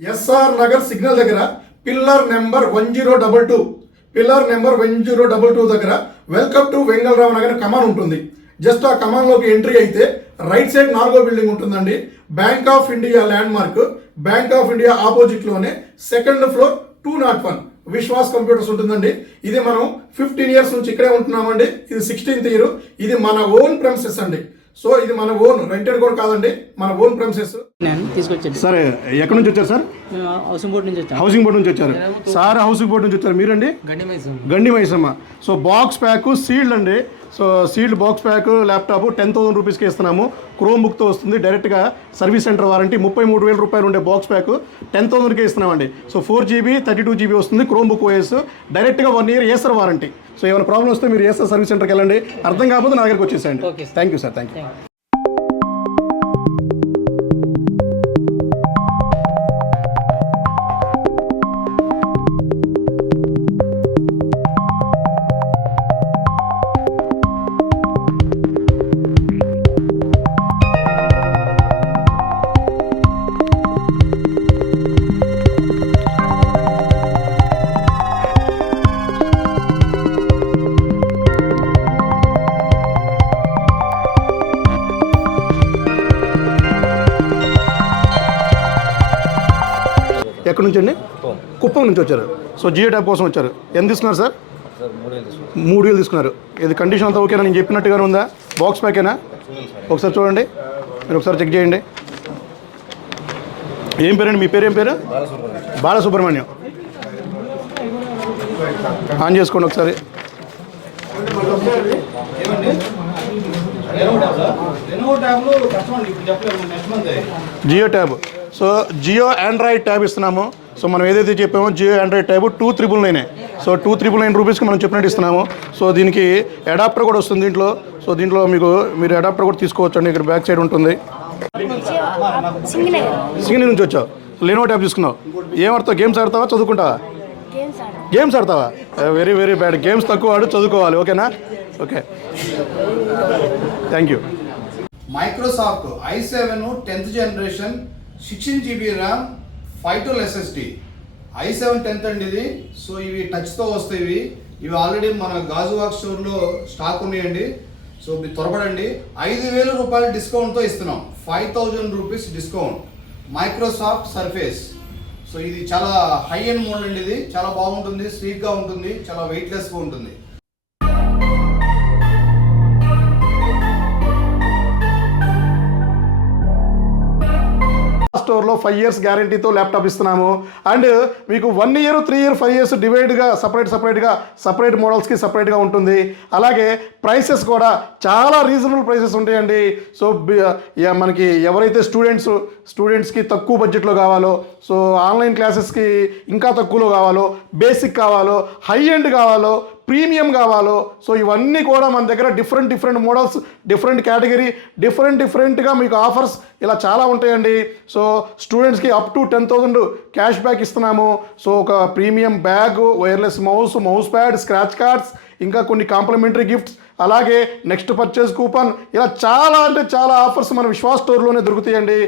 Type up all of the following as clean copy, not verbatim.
SR Nagar signal దగ్గర pillar number 1022 pillar number 1022 దగ్గర welcome to Vengalrao Nagar కమాన్ ఉంటుంది. జస్ట్ ఆ కమాన్లోకి ఎంట్రీ అయితే రైట్ సైడ్ 4వ బిల్డింగ్ ఉంటుందండి. Bank of India landmark, bank of India ఆపోజిట్లోనే సెకండ్ ఫ్లోర్ 201 విశ్వాస్ కంప్యూటర్స్ ఉంటుందండి. ఇది మనం 15 ఇయర్స్ నుంచి ఇక్కడే ఉంటున్నామండి. ఇది 16th ఇయర్. ఇది మన ఓన్ ప్రెమిసెస్ అండి. సో ఇది మన ఓన్, రెంటెడ్ కూడా కాదండి, మన ఓన్ ప్రెమిసెస్. తీసుకొచ్చాను. సరే, ఎక్కడి నుంచి వచ్చారు సార్? హౌసింగ్ బోర్డ్ నుంచి వచ్చాను. హౌసింగ్ బోర్డ్ నుంచి వచ్చారు సార్. హౌసింగ్ బోర్డ్ నుంచి వచ్చారు మీరండి? Gandi Maisamma. So box pack sealed అండి. So sealed box pack laptop 10,000 రూపీస్కి ఇస్తున్నాము. క్రోమ్ బుక్తో వస్తుంది. డైరెక్ట్గా సర్వీస్ సెంటర్ వారంటీ 33,000 రూపాయలు ఉండే బాక్స్ ప్యాక్ 10,000కే ఇస్తున్నామండి. సో 4GB 32GB వస్తుంది. క్రోమ్ బుక్ ఓఎస్ డైరెక్ట్గా 1 year ఏసర్ వారంటీ. సో ఏమైనా ప్రాబ్లం వస్తే మీరు ఏసర్ సర్వీస్ సెంటర్కి వెళ్ళండి. అర్థం కాకపోతే నా దగ్గరికి వచ్చేసేయండి. Thank you sir. Thank you. ఎక్కడి నుంచి అండి? కుప్పం నుంచి వచ్చారు. సో జియో ట్యాబ్ కోసం వచ్చారు. ఎంత తీసుకున్నారు సార్? 3,000 తీసుకున్నారు. ఇది కండిషన్ అంతా ఓకేనా? నేను చెప్పినట్టుగానే ఉందా? బాక్స్ ప్యాకేనా? ఒకసారి చూడండి, మీరు ఒకసారి చెక్ చేయండి. ఏం పేరండి మీ పేరు? ఏం పేరు? బాలసుబ్రహ్మణ్యం. ఆన్ చేసుకోండి ఒకసారి. Jio tab. So Jio Android tab ఇస్తున్నాము. సో మనం ఏదైతే చెప్పామో జియో ఆండ్రాయిడ్ ట్యాబ్ 2,999. సో 2,999 రూపీస్కి మనం చెప్పినట్టు ఇస్తున్నాము. సో దీనికి అడాప్టర్ కూడా వస్తుంది దీంట్లో. సో దీంట్లో మీరు అడాప్టర్ కూడా తీసుకోవచ్చు అండి. ఇక్కడ బ్యాక్ సైడ్ ఉంటుంది. సింగిల్ నుంచి వచ్చావు, లెనోవో ట్యాబ్ తీసుకున్నావు. ఏమడతావు? గేమ్స్ ఆడతావా, చదువుకుంటావా? గేమ్స్ ఆడతావా? Very very bad. గేమ్స్ తక్కువ ఆడు, చదువుకోవాలి. ఓకేనా? Okay, thank you. Microsoft i7 10th generation 16GB RAM 512 SSD. i7 10th అండి ఇది. సో ఇవి టచ్తో వస్తాయి. ఇవి ఆల్రెడీ మన గాజువాక్ స్టోర్లో స్టాక్ ఉన్నాయండి. సో మీరు త్వరపడండి. 5,000 రూపాయలు డిస్కౌంట్తో ఇస్తున్నాం. 5,000 rupees discount. Microsoft surface. So ఇది చాలా హై ఎండ్ మోడల్ అండి. ఇది చాలా బాగుంటుంది, స్లీక్గా ఉంటుంది, చాలా వెయిట్లెస్గా ఉంటుంది. స్టోర్లో 5 years గ్యారంటీతో ల్యాప్టాప్ ఇస్తున్నాము. అండ్ మీకు 1 year 3 year 5 years డివైడ్గా సపరేట్ మోడల్స్కి సపరేట్గా ఉంటుంది. అలాగే ప్రైసెస్ కూడా చాలా రీజనబుల్ ప్రైసెస్ ఉంటాయండి. సో మనకి ఎవరైతే స్టూడెంట్స్కి తక్కువ బడ్జెట్లో కావాలో, సో ఆన్లైన్ క్లాసెస్కి ఇంకా తక్కువలో కావాలో, బేసిక్ కావాలో, హై ఎండ్ కావాలో, ప్రీమియం కావాలో, సో ఇవన్నీ కూడా మన దగ్గర డిఫరెంట్ మోడల్స్, డిఫరెంట్ కేటగిరీ, డిఫరెంట్గా మీకు ఆఫర్స్ ఇలా చాలా ఉంటాయండి. సో స్టూడెంట్స్కి అప్ టు 10,000 క్యాష్ బ్యాక్ ఇస్తున్నాము. సో ఒక premium bag, wireless mouse pad, scratch cards, ఇంకా కొన్ని కాంప్లిమెంటరీ గిఫ్ట్స్, అలాగే నెక్స్ట్ పర్చేస్ కూపన్, ఇలా చాలా అంటే చాలా ఆఫర్స్ మన విశ్వాస్ స్టోర్లోనే దొరుకుతాయండి.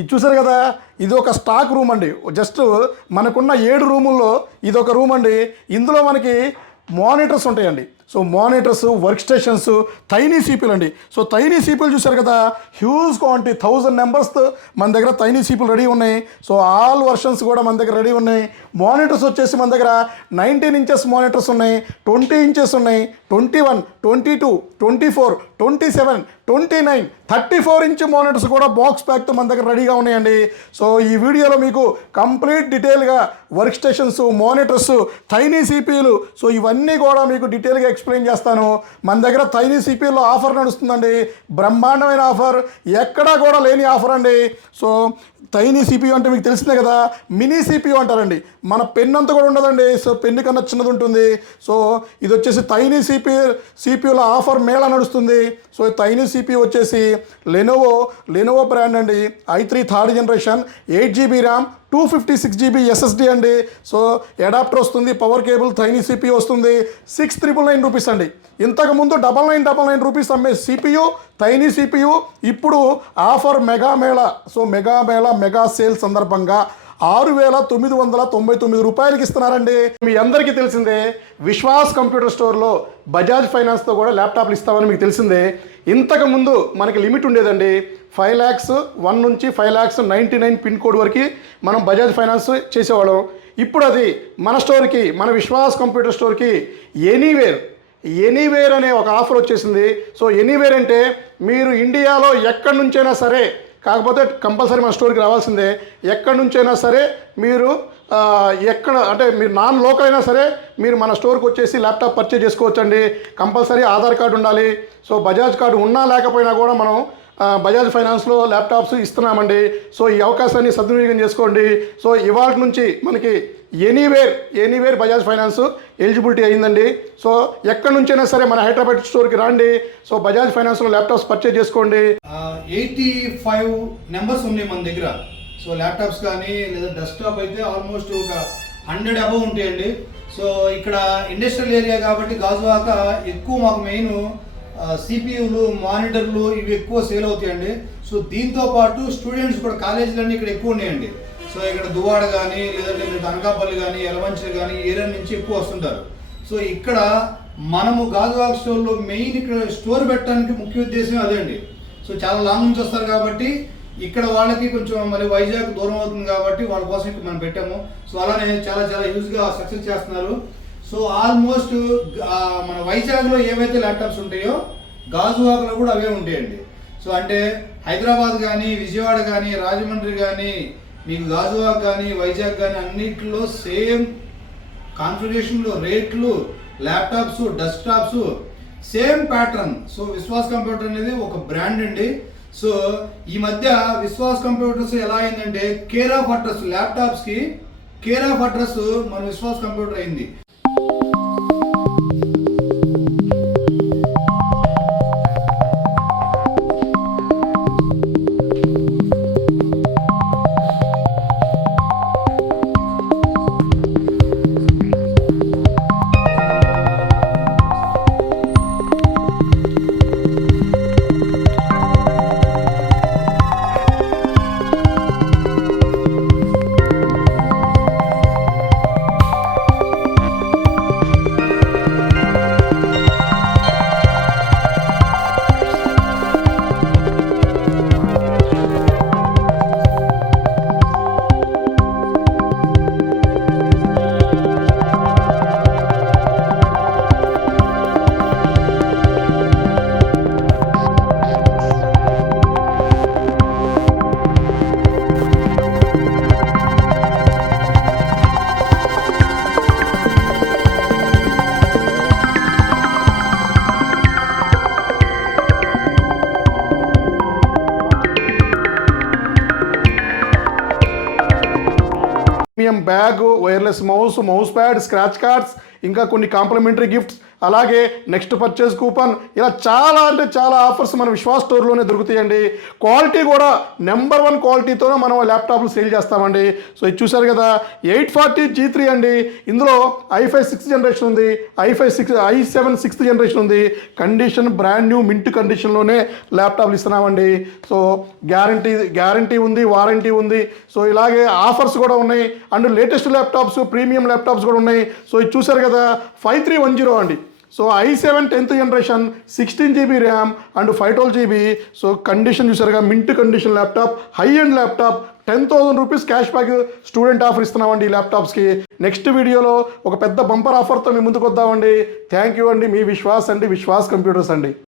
ఇది చూసారు కదా, ఇది ఒక స్టాక్ రూమ్ అండి. జస్ట్ మనకున్న 7 రూముల్లో ఇది ఒక రూమ్ అండి. ఇందులో మనకి మానిటర్స్ ఉంటాయండి. So monitors, work stations, tiny సీపీలు అండి. సో టైనీ సీపీలు చూసారు కదా, హ్యూజ్ క్వాంటిటీ 1000 numbers మన దగ్గర టైనీ సీపీలు రెడీ ఉన్నాయి. సో ఆల్ వర్షన్స్ కూడా మన దగ్గర రెడీ ఉన్నాయి. మానిటర్స్ వచ్చేసి మన దగ్గర 19 inches మానిటర్స్ ఉన్నాయి, 20 inches ఉన్నాయి, 21, 22, 24, 27, 29, 34 inch మానిటర్స్ కూడా బాక్స్ ప్యాక్తో మన దగ్గర రెడీగా ఉన్నాయండి. సో ఈ వీడియోలో మీకు కంప్లీట్ డీటెయిల్గా వర్క్ స్టేషన్స్, మానిటర్స్, టైనీ సీపీలు, సో ఇవన్నీ కూడా మీకు డీటెయిల్గా ఎక్స్ప్లెయిన్ చేస్తాను. మన దగ్గర తైని సిపియూలో ఆఫర్ నడుస్తుందండి, బ్రహ్మాండమైన ఆఫర్, ఎక్కడా కూడా లేని ఆఫర్ అండి. సో తైని సిపియూ అంటే మీకు తెలిసిందే కదా, మినీ సిపియూ అంటారండి. మన పెన్ అంతా కూడా ఉండదండి, సో పెన్ను కన్నా చిన్నది ఉంటుంది. సో ఇది వచ్చేసి తైని సిపియూలో ఆఫర్ మేళ నడుస్తుంది. సో తైని సిపియూ వచ్చేసి లెనోవో బ్రాండ్ అండి. i3 third generation, 8GB RAM, 256GB SSD అండి. సో అడాప్టర్ వస్తుంది, పవర్ కేబుల్, తైని సిపియూ వస్తుంది. 6,999 రూపీస్ అండి. ఇంతకుముందు 9999 రూపీస్ అమ్మే సిపియూ తైని సిపియూ ఇప్పుడు ఆఫర్ మెగా సేల్ సందర్భంగా 6,999 రూపాయలకి ఇస్తున్నారండి. మీ అందరికీ తెలిసిందే, విశ్వాస్ కంప్యూటర్ స్టోర్లో బజాజ్ ఫైనాన్స్తో కూడా ల్యాప్టాప్లు ఇస్తామని మీకు తెలిసిందే. ఇంతకుముందు మనకి లిమిట్ ఉండేదండి, 5 lakhs 1 నుంచి 5,99,000 పిన్ కోడ్ వరకు మనం బజాజ్ ఫైనాన్స్ చేసేవాళ్ళం. ఇప్పుడు అది మన స్టోర్కి, మన విశ్వాస్ కంప్యూటర్ స్టోర్కి ఎనీవేర్ అనే ఒక ఆఫర్ వచ్చేసింది. సో ఎనీవేర్ అంటే మీరు ఇండియాలో ఎక్కడి నుంచైనా సరే, కాకపోతే కంపల్సరీ మన స్టోర్కి రావాల్సిందే. ఎక్కడి నుంచైనా సరే మీరు ఎక్కడ అంటే మీరు నాన్ లోకల్ అయినా సరే మీరు మన స్టోర్కి వచ్చేసి ల్యాప్టాప్ పర్చేజ్ చేసుకోవచ్చండి. కంపల్సరీ ఆధార్ కార్డు ఉండాలి. సో బజాజ్ కార్డు ఉన్నా లేకపోయినా కూడా మనం బజాజ్ ఫైనాన్స్లో ల్యాప్టాప్స్ ఇస్తున్నామండి. సో ఈ అవకాశాన్ని సద్వినియోగం చేసుకోండి. సో ఇవాళ నుంచి మనకి ఎనీవేర్ బజాజ్ ఫైనాన్స్ ఎలిజిబిలిటీ అయిందండి. సో ఎక్కడి నుంచైనా సరే మన హైదరాబాద్ స్టోర్కి రండి. సో బజాజ్ ఫైనాన్స్లో ల్యాప్టాప్స్ పర్చేజ్ చేసుకోండి. 85 నెంబర్స్ ఉన్నాయి మన దగ్గర. సో ల్యాప్టాప్స్ కానీ లేదా డెస్క్టాప్ అయితే ఆల్మోస్ట్ ఒక 100 అబవ్ ఉంటాయండి. సో ఇక్కడ ఇండస్ట్రియల్ ఏరియా కాబట్టి గాజువాక ఎక్కువ మాకు మెయిన్ సిపియూలు, మానిటర్లు ఇవి ఎక్కువ సేల్ అవుతాయండి. సో దీంతో పాటు స్టూడెంట్స్ కూడా కాలేజీలన్నీ ఇక్కడ ఎక్కువ ఉన్నాయండి. సో ఇక్కడ దువాడ కానీ లేదంటే మీరు అనకాపల్లి కానీ యలమంచిలి కానీ ఏరియా నుంచి ఎక్కువ వస్తుంటారు. సో ఇక్కడ మనము గాజువాక స్టోర్లో మెయిన్ ఇక్కడ స్టోర్ పెట్టడానికి ముఖ్య ఉద్దేశం అదే అండి. సో చాలా లాంగ్ నుంచి వస్తారు కాబట్టి ఇక్కడ వాళ్ళకి కొంచెం మరి వైజాగ్ దూరం అవుతుంది కాబట్టి వాళ్ళ కోసం ఇక్కడ మనం పెట్టాము. సో అలానే చాలా యూజ్గా సక్సెస్ చేస్తున్నారు. సో ఆల్మోస్ట్ మన వైజాగ్లో ఏవైతే ల్యాప్టాప్స్ ఉంటాయో గాజువాకలో కూడా అవే ఉంటాయండి. సో అంటే హైదరాబాద్ కానీ, విజయవాడ కానీ, రాజమండ్రి కానీ, మీకు గాజువాక కానీ, వైజాగ్ కానీ అన్నింటిలో సేమ్ కాన్ఫిగరేషన్లో రేట్లు, laptops, desktops same pattern. So Vishwas computer అనేది ఒక బ్రాండ్ అండి. సో ఈ మధ్య విశ్వాస్ కంప్యూటర్స్ ఎలా అయిందంటే కేర్ ఆఫ్ అడ్రస్, ల్యాప్టాప్స్కి కేర్ ఆఫ్ అడ్రస్ మన విశ్వాస్ కంప్యూటర్ అయింది. Bag, wireless mouse pad, scratch cards, ఇంకా కొన్ని కాంప్లిమెంటరీ గిఫ్ట్స్, అలాగే నెక్స్ట్ పర్చేజ్ కూపన్, ఇలా చాలా అంటే చాలా ఆఫర్స్ మన విశ్వాస్ స్టోర్లోనే దొరుకుతాయండి. క్వాలిటీ కూడా నెంబర్ 1 క్వాలిటీతోనే మనం ల్యాప్టాప్లు సేల్ చేస్తామండి. సో ఇది చూసారు కదా, 840 G3 అండి. ఇందులో i5 6th జనరేషన్ ఉంది, i7 6th జనరేషన్ ఉంది. కండిషన్ బ్రాండ్ న్యూ మింట్ కండిషన్లోనే ల్యాప్టాప్లు ఇస్తున్నామండి. సో గ్యారంటీ ఉంది, వారంటీ ఉంది. సో ఇలాగే ఆఫర్స్ కూడా ఉన్నాయి. And latest laptops, premium laptops కూడా ఉన్నాయి. సో ఇది చూసారు కదా, 5310 అండి. So i7 10th generation, 16GB RAM and 512GB. So condition చూసారుగా, mint condition laptop, high end laptop, 10,000 rupees cash back student offer ఇస్తున్నామండి ఈ ల్యాప్టాప్స్కి. నెక్స్ట్ వీడియోలో ఒక పెద్ద బంపర్ ఆఫర్తో మీ ముందుకు వద్దామండి. థ్యాంక్ యూ అండి. మీ విశ్వాస్ కంప్యూటర్స్ అండి.